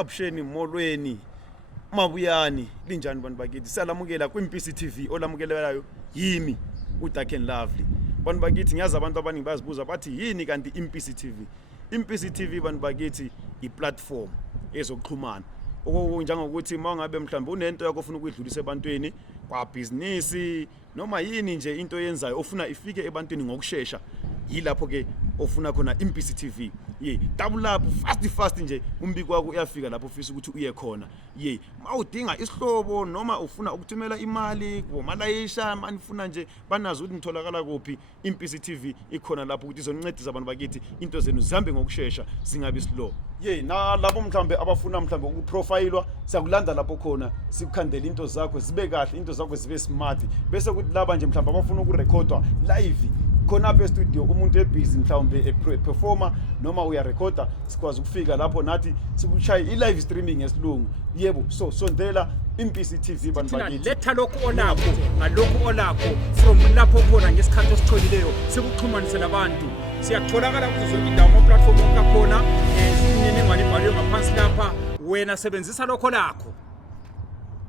abusheni molweni mabuyani linjani bantu bakithi siyalamukela kwimpisi TV olamukelelayo yimi uDark and Lovely bantu bakithi ngiyazi abantu abaningi bazibuza bathi yini kanti Impisi TV Impisi TV bantu bakithi iplatform ezokuxhumana okunjengokuthi mangabe mhlambe unento yakho ofuna ukuyidlulisa ebantwini kwa business noma yini nje into yenzayo ofuna ifike ebantwini ngokusheshsha yilapho ke ofuna khona Impisi TV double up fast nje umbiko wakho uyafika lapho ufisa ukuthi uye khona mawudinga isihlobo noma ufuna ukuthumela imali kubomalayisha manifuna nje banazo ukuthi nitholakala kuphi Impisi TV ikhona lapho ukuthi izonincedisa abantu bakithi into zenu zihambe ngokusheshsha singabi slow na lapho mhlambe abafuna mhlambe ukuprofilwa siyakulanda lapho khona sikukhandela into zakho zibe kahle into zakho zibe smart bese kuthi laba nje mhlambe abafuna ukurekhodwa live khona apha e-studio umuntu ebusy mhlawumbe performer noma uyarekhoda sikwazi ukufika lapho nathi sikuchaye i-live streaming ngesilungu yebo so sondela Impisi TV bantu bakithi letha lokho olakho ngalokho olakho from lapho khona ngesikhathi ositholileyo sikuxhumanise nabantu siyatholakala kuzo zonke indawo ama platform onke khona ininingwane ibhaliwe ngaphansi lapha wena sebenzisa lokho lakho